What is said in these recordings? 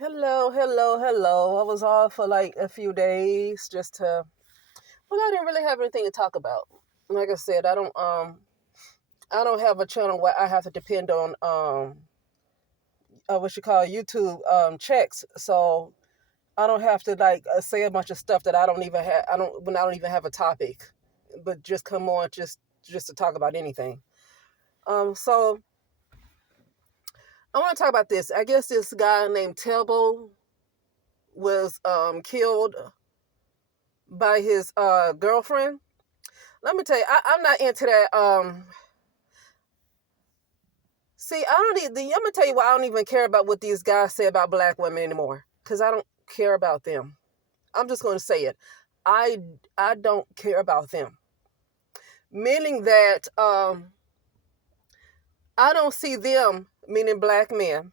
Hello, hello, hello. I was off for like a few days I didn't really have anything to talk about. Like I said, I don't have a channel where I have to depend on what you call YouTube checks. So I don't have to say a bunch of stuff that I don't even have I don't even have a topic, but just come on just to talk about anything. So I want to talk about this. I guess this guy named Telbo was killed by his girlfriend. Let me tell you, I'm not into that. See, I don't even. I'm gonna tell you why I don't even care about what these guys say about black women anymore. Cause I don't care about them. I'm just gonna say it. I I don't care about them. Meaning that I don't see them, meaning black men,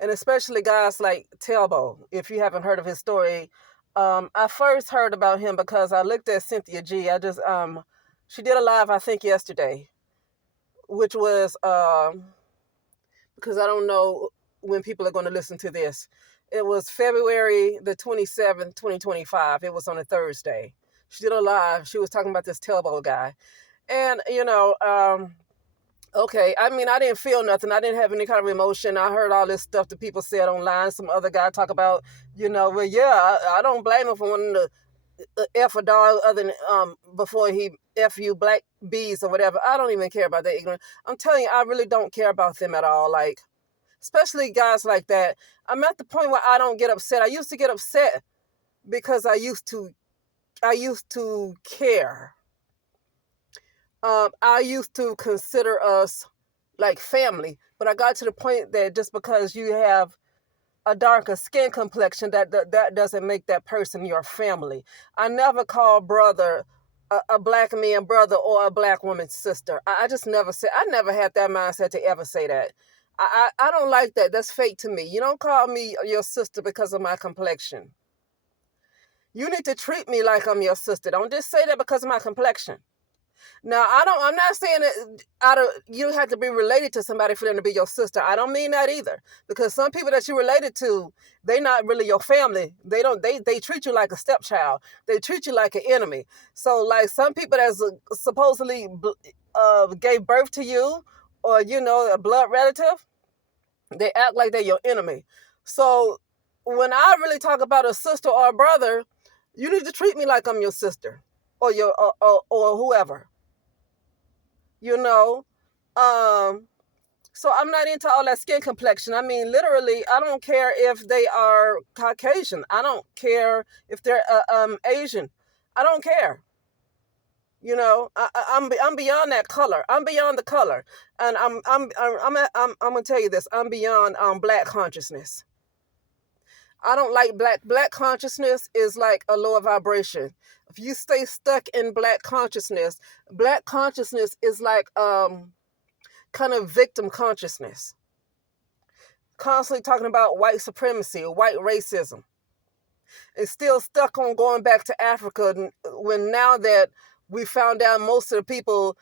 and especially guys like Telbo. If you haven't heard of his story, I first heard about him because I looked at Cynthia G. She did a live I think yesterday, which was because I don't know when people are going to listen to this. It was February the 27th, 2025. It was on a Thursday. She did a live. She was talking about this Telbo guy. And, okay, I mean, I didn't feel nothing. I didn't have any kind of emotion. I heard all this stuff that people said online. Some other guy talk about, well, yeah, I don't blame him for wanting to F a dog other than before he F you black bees or whatever. I don't even care about that ignorant. I'm telling you, I really don't care about them at all. Like, especially guys like that. I'm at the point where I don't get upset. I used to get upset because I used to care. I used to consider us like family, but I got to the point that just because you have a darker skin complexion, that doesn't make that person your family. I never call brother a black man brother or a black woman sister. I just never said. I never had that mindset to ever say that. I don't like that. That's fake to me. You don't call me your sister because of my complexion. You need to treat me like I'm your sister. Don't just say that because of my complexion. Now, I'm not saying that you have to be related to somebody for them to be your sister. I don't mean that either. Because some people that you're related to, they're not really your family. They treat you like a stepchild. They treat you like an enemy. So like some people that supposedly gave birth to you, or a blood relative, they act like they're your enemy. So when I really talk about a sister or a brother, you need to treat me like I'm your sister or or whoever. you know um so I'm not into all that skin complexion. I mean, literally, I don't care if they are Caucasian. I don't care if they're Asian. I don't care. I'm beyond that color. I'm beyond the color. And I'm gonna tell you this. I'm beyond black consciousness. I don't like black consciousness is like a lower vibration. If you stay stuck in black consciousness is like kind of victim consciousness, constantly talking about white supremacy or white racism, and still stuck on going back to Africa when now that we found out most of the people,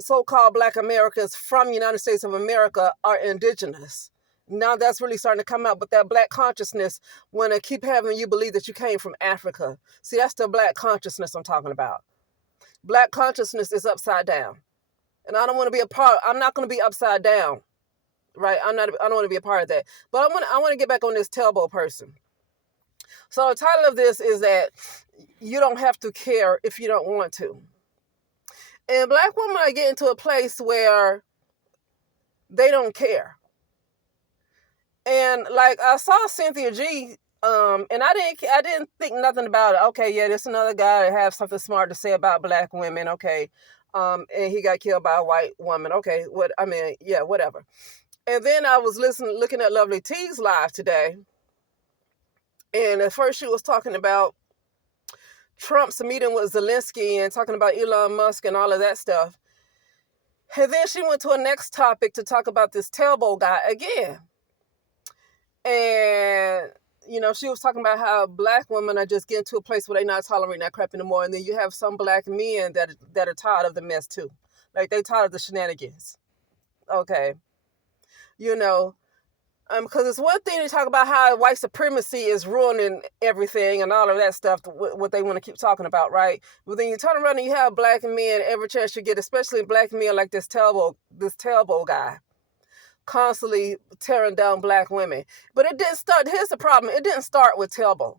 so-called black Americans from the United States of America, are indigenous. Now that's really starting to come out, but that black consciousness want to keep having you believe that you came from Africa. See, that's the black consciousness I'm talking about. Black consciousness is upside down, and I don't want to be a part. I'm not going to be upside down. Right, I don't want to be a part of that. But I want to get back on this Telbo person. So the title of this is that you don't have to care if you don't want to. And black women are getting to a place where they don't care. And like I saw Cynthia G, and I didn't think nothing about it. Okay, yeah, there's another guy that has something smart to say about black women. Okay, and he got killed by a white woman. Okay, yeah, whatever. And then I was looking at Lovely T's live today. And at first she was talking about Trump's meeting with Zelensky and talking about Elon Musk and all of that stuff. And then she went to a next topic to talk about this Telbo guy again. And, she was talking about how black women are just getting to a place where they're not tolerating that crap anymore. And then you have some black men that are tired of the mess too. Like they tired of the shenanigans. Okay. You know, Because it's one thing to talk about how white supremacy is ruining everything and all of that stuff, what they want to keep talking about, right? But then you turn around and you have black men every chance you get, especially black men like this Talbot guy, constantly tearing down black women. But it didn't start. Here's the problem. It didn't start with Talbot.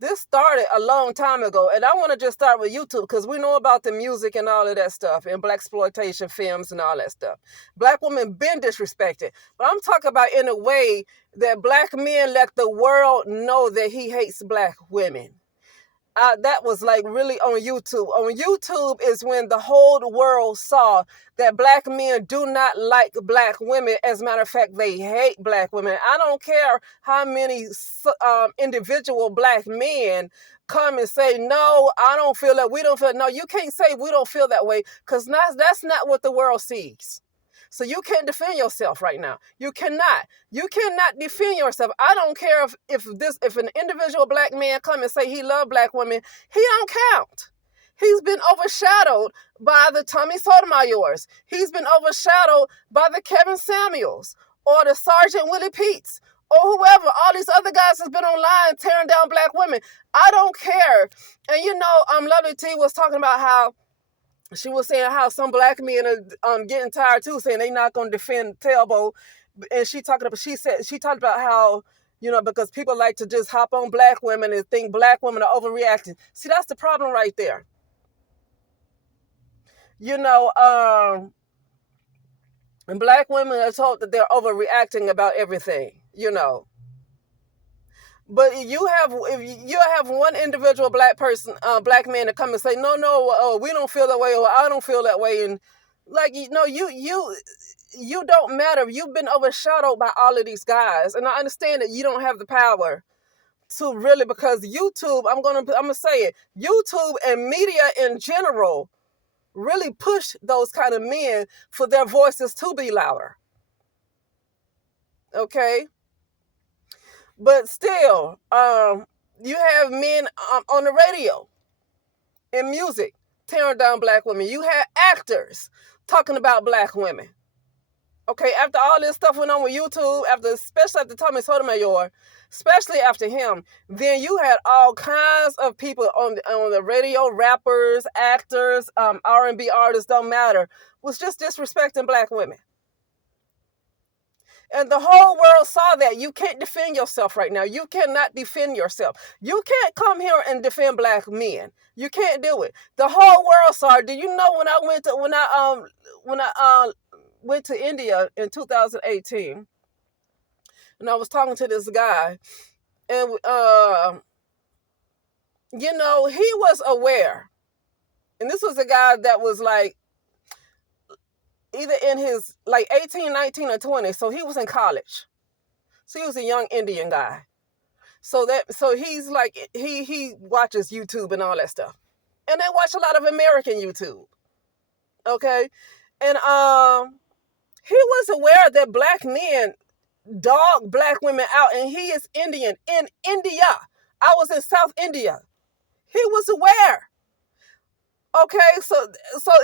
This started a long time ago, and I want to just start with YouTube because we know about the music and all of that stuff and blaxploitation films and all that stuff. Black women been disrespected, but I'm talking about in a way that black men let the world know that he hates black women. That was like really on YouTube. On YouTube is when the whole world saw that black men do not like black women. As a matter of fact, they hate black women. I don't care how many individual black men come and say, no, I don't feel that. We don't feel. No, you can't say we don't feel that way because that's not what the world sees. So you can't defend yourself right now. You cannot. You cannot defend yourself. I don't care if an individual black man come and say he love black women, he don't count. He's been overshadowed by the Tommy Sotomayors. He's been overshadowed by the Kevin Samuels or the Sergeant Willie Peets or whoever. All these other guys has been online tearing down black women. I don't care. And you know, Lovely T was talking about how she was saying how some black men are getting tired too, saying they not going to defend Talbot. And she talked about how, you know, because people like to just hop on black women and think black women are overreacting. See, that's the problem right there. You know, and black women are told that they're overreacting about everything, you know. But if you have one individual black person, black man to come and say, no, we don't feel that way, or I don't feel that way, and like, you know, you don't matter. You've been overshadowed by all of these guys, and I understand that you don't have the power to really, because YouTube, I'm gonna say it, YouTube and media in general really push those kind of men for their voices to be louder. Okay. But still, you have men on the radio and music tearing down black women. You had actors talking about black women. Okay, after all this stuff went on with YouTube, especially after Tommy Sotomayor, especially after him, then you had all kinds of people on the radio, rappers, actors, R&B artists, don't matter, was just disrespecting black women. And the whole world saw that. You can't defend yourself right now. You cannot defend yourself. You can't come here and defend black men. You can't do it. The whole world saw it. Do you know when I went to India in 2018, and I was talking to this guy, and you know, he was aware, and this was a guy that was like either in his like 18, 19, or 20. So he was in college. So he was a young Indian guy. So he's like, he watches YouTube and all that stuff. And they watch a lot of American YouTube. Okay. And he was aware that black men dog black women out, and he is Indian in India. I was in South India. He was aware. Okay, so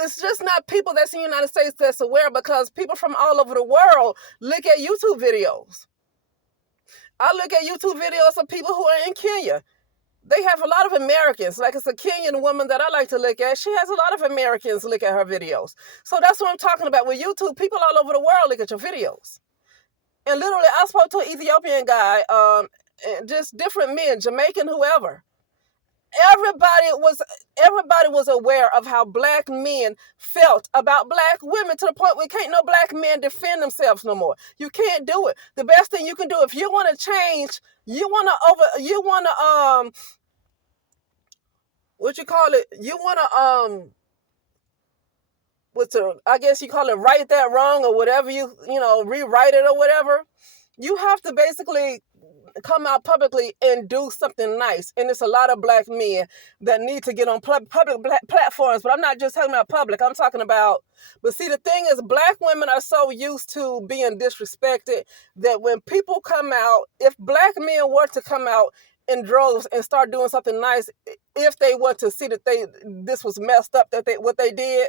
it's just not people that's in the United States that's aware, because people from all over the world look at YouTube videos. I look at YouTube videos of people who are in Kenya. They have a lot of Americans. Like, it's a Kenyan woman that I like to look at. She has a lot of Americans look at her videos. So that's what I'm talking about. With YouTube, people all over the world look at your videos. And literally, I spoke to an Ethiopian guy, just different men, Jamaican, whoever. Everybody was aware of how black men felt about black women, to the point where can't no black men defend themselves no more. You can't do it. The best thing you can do, if you want to change, you want to I guess you call it right that wrong, or whatever, you know, rewrite it or whatever. You have to basically come out publicly and do something nice. And it's a lot of black men that need to get on public platforms. But I'm not just talking about public. I'm talking about, but see, the thing is, black women are so used to being disrespected that when people come out, if black men were to come out in droves and start doing something nice, if they were to see that this was messed up, what they did,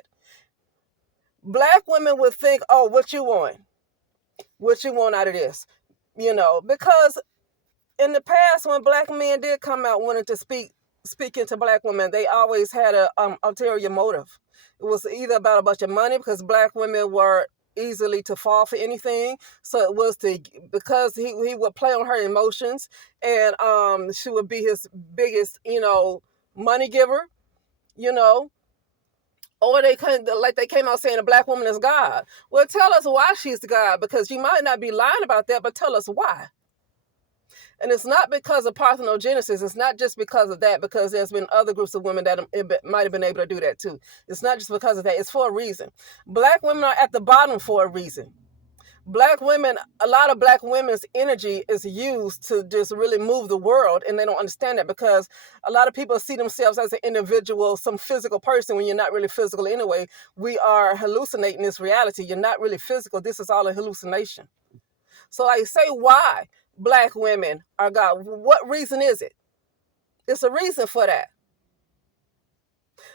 black women would think, oh, what you want? What you want out of this? Because in the past, when black men did come out wanting to speak into black women, they always had a ulterior motive. It was either about a bunch of money, because black women were easily to fall for anything. So it was because he would play on her emotions, and she would be his biggest, money giver, you know. Or they came out saying a black woman is God. Well, tell us why she's God, because you might not be lying about that, but tell us why. And it's not because of parthenogenesis. It's not just because of that, because there's been other groups of women that might have been able to do that too. It's not just because of that. It's for a reason. Black women are at the bottom for a reason. A lot of black women's energy is used to just really move the world, and they don't understand that, because a lot of people see themselves as an individual, some physical person, when you're not really physical anyway. We are hallucinating this reality. You're not really physical. This is all a hallucination. So I say, why black women are God? What reason is it? It's a reason for that.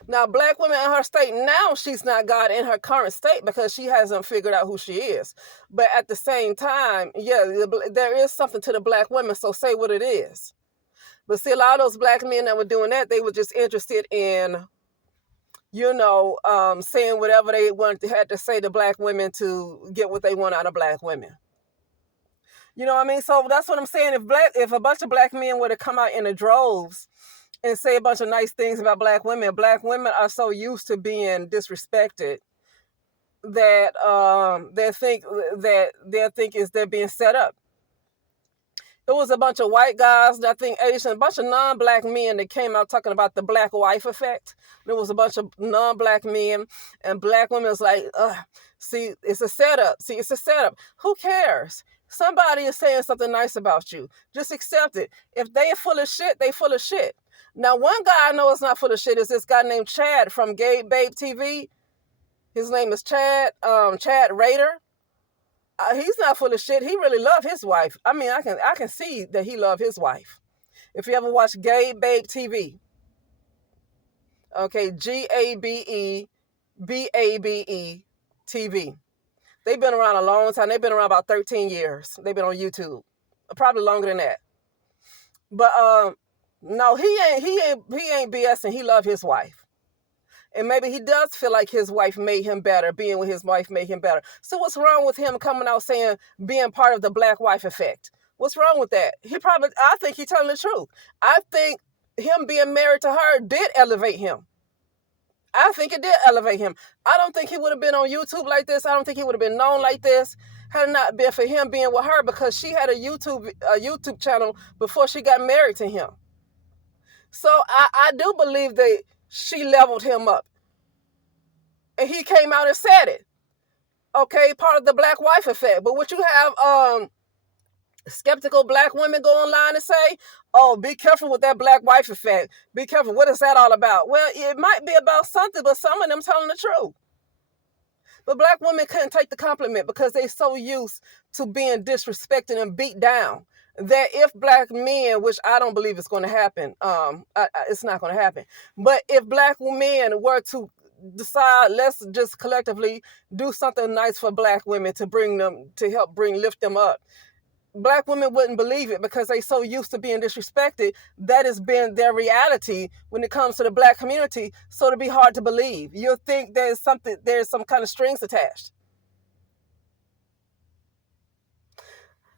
Now, black women in her state, now she's not God in her current state, because she hasn't figured out who she is. But at the same time, there is something to the black women, so say what it is. But see, a lot of those black men that were doing that, they were just interested in, saying whatever they had to say to black women to get what they want out of black women. You know what I mean? So that's what I'm saying. If a bunch of black men were to come out in the droves and say a bunch of nice things about black women are so used to being disrespected that they think is they're being set up. It was a bunch of white guys, I think Asian, a bunch of non-black men that came out talking about the black wife effect. There was a bunch of non-black men, and black women was like, see, it's a setup. Who cares? Somebody is saying something nice about you. Just accept it. If they are full of shit, they full of shit. Now, one guy I know is not full of shit is this guy named Chad from Gay Babe TV. His name is Chad Rader. He's not full of shit. He really loved his wife. I mean, I can see that he loved his wife. If you ever watch Gay Babe TV, okay, GABEBABE TV. They've been around a long time. They've been around about 13 years. They've been on YouTube, probably longer than that. But no, he ain't BSing. He loved his wife. And maybe he does feel like his wife made him better. Being with his wife made him better. So what's wrong with him coming out saying being part of the black wife effect? What's wrong with that? I think he's telling the truth. I think him being married to her did elevate him. I think it did elevate him. I don't think he would have been on YouTube like this. I don't think he would have been known like this had it not been for him being with her, because she had a YouTube channel before she got married to him. So I do believe that she leveled him up. And he came out and said it. Okay, part of the black wife effect. But what you have skeptical black women go online and say, oh, be careful with that black wife effect. Be careful. What is that all about? Well, it might be about something, but some of them telling the truth. But black women couldn't take the compliment, because they're so used to being disrespected and beat down, that if black men, which I don't believe is going to happen, it's not going to happen. But if black men were to decide, let's just collectively do something nice for black women to help lift them up, black women wouldn't believe it, because they so used to being disrespected. That has been their reality when it comes to the black community. So it'd be hard to believe. You'll think there's some kind of strings attached.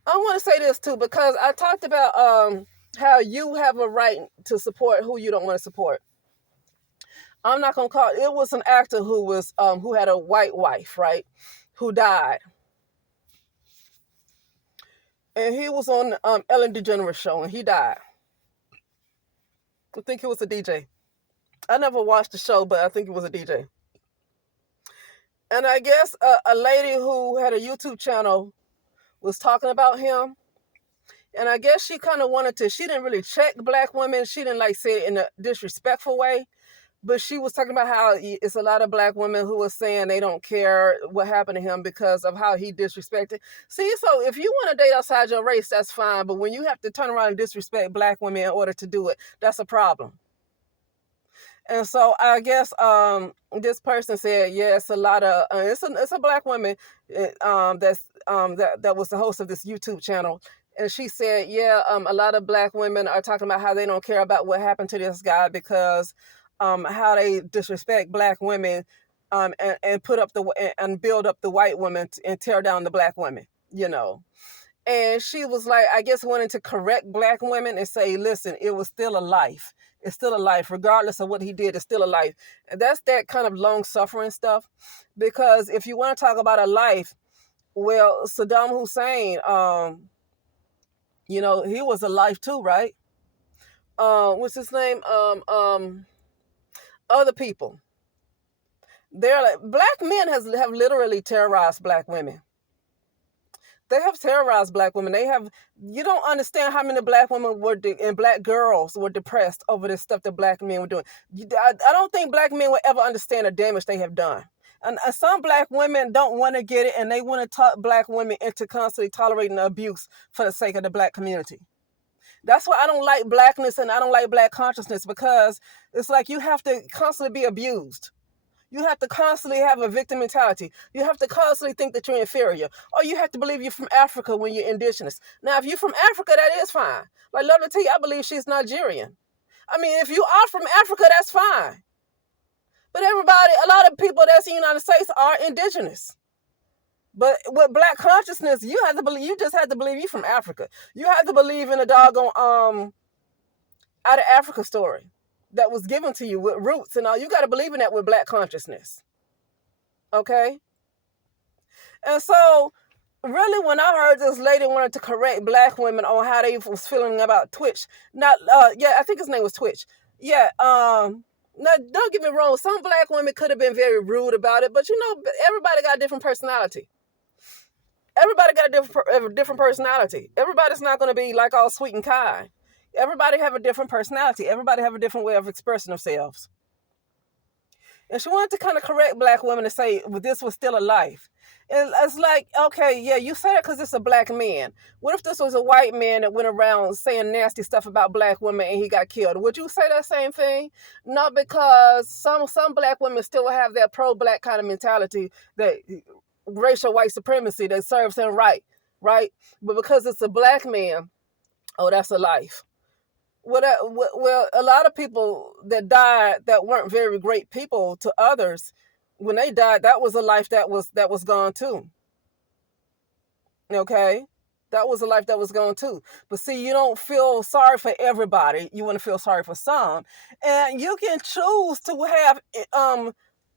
I want to say this too, because I talked about how you have a right to support who you don't want to support. I'm not gonna call it was an actor who had a white wife, right? Who died. And he was on Ellen DeGeneres show, and he died. I think he was a DJ. I never watched the show, but I think he was a DJ. And I guess a lady who had a YouTube channel was talking about him. And I guess she kind of she didn't really check black women. She didn't say it in a disrespectful way. But she was talking about how it's a lot of black women who are saying they don't care what happened to him because of how he disrespected. See, so if you want to date outside your race, that's fine. But when you have to turn around and disrespect black women in order to do it, that's a problem. And so I guess this person said, yeah, it's a lot of it's a black woman that was the host of this YouTube channel, and she said, yeah, a lot of black women are talking about how they don't care about what happened to this guy because how they disrespect black women, and put up and build up the white women and tear down the black women, you know. And she was like, I guess wanting to correct black women and say, listen, it was still a life. It's still a life, regardless of what he did, it's still a life. And that's that kind of long suffering stuff. Because if you want to talk about a life, well, Saddam Hussein, he was a life too, right? What's his name? Other people. They're like, black men have literally terrorized black women. They have terrorized black women. You don't understand how many black women and black girls were depressed over this stuff that black men were doing. I don't think black men will ever understand the damage they have done. And some black women don't want to get it, and they want to talk black women into constantly tolerating the abuse for the sake of the black community. That's why I don't like blackness and I don't like black consciousness, because it's like you have to constantly be abused. You have to constantly have a victim mentality. You have to constantly think that you're inferior. Or you have to believe you're from Africa when you're indigenous. Now, if you're from Africa, that is fine. Like Lovely T, I believe she's Nigerian. I mean, if you are from Africa, that's fine. But a lot of people that's in the United States are indigenous. But with black consciousness, you just have to believe you're from Africa. You have to believe in a doggone Out of Africa story that was given to you with roots and all. You got to believe in that with black consciousness. Okay? And so, really, when I heard this lady wanted to correct black women on how they was feeling about Twitch, I think his name was Twitch. Yeah, now, don't get me wrong, some black women could have been very rude about it, but everybody got a different personality. Everybody got a different personality. Everybody's not going to be like all sweet and kind. Everybody have a different personality. Everybody have a different way of expressing themselves. And she wanted to kind of correct black women and say, well, this was still a life. And it's like, okay, yeah, you say that because it's a black man. What if this was a white man that went around saying nasty stuff about black women and he got killed? Would you say that same thing? Not, because some black women still have that pro-black kind of mentality, that racial white supremacy that serves him right? But because it's a black man, oh, that's a life. Well, a lot of people that died that weren't very great people to others, when they died, that was a life that was gone too. Okay? That was a life that was gone too. But see, you don't feel sorry for everybody. You want to feel sorry for some. And you can choose to have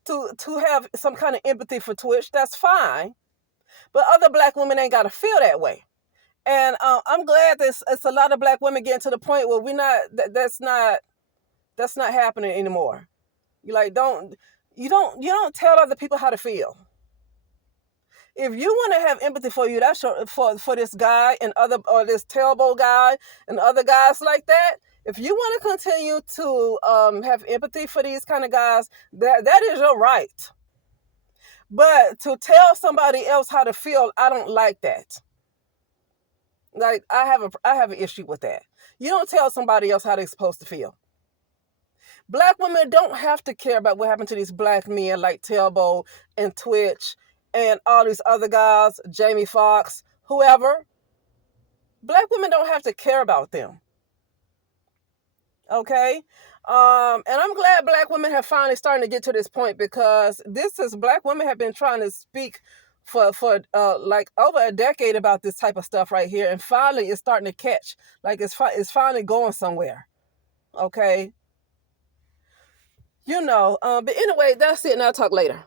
to have some kind of empathy for Twitch. That's fine. But other black women ain't got to feel that way. And I'm glad it's a lot of black women getting to the point where that's not happening anymore. You don't tell other people how to feel. If you want to have empathy for you, that's for this guy and this Talbot guy and other guys like that. If you want to continue to have empathy for these kind of guys, that is your right. But to tell somebody else how to feel, I don't like that. Like, I have an issue with that. You don't tell somebody else how they're supposed to feel. Black women don't have to care about what happened to these black men like Talbot and Twitch and all these other guys, Jamie Foxx, whoever. Black women don't have to care about them. Okay? And I'm glad black women have finally started to get to this point, because black women have been trying to speak for like over a decade about this type of stuff right here, and finally it's starting to catch. Like it's finally going somewhere. Okay? But anyway, that's it, and I'll talk later.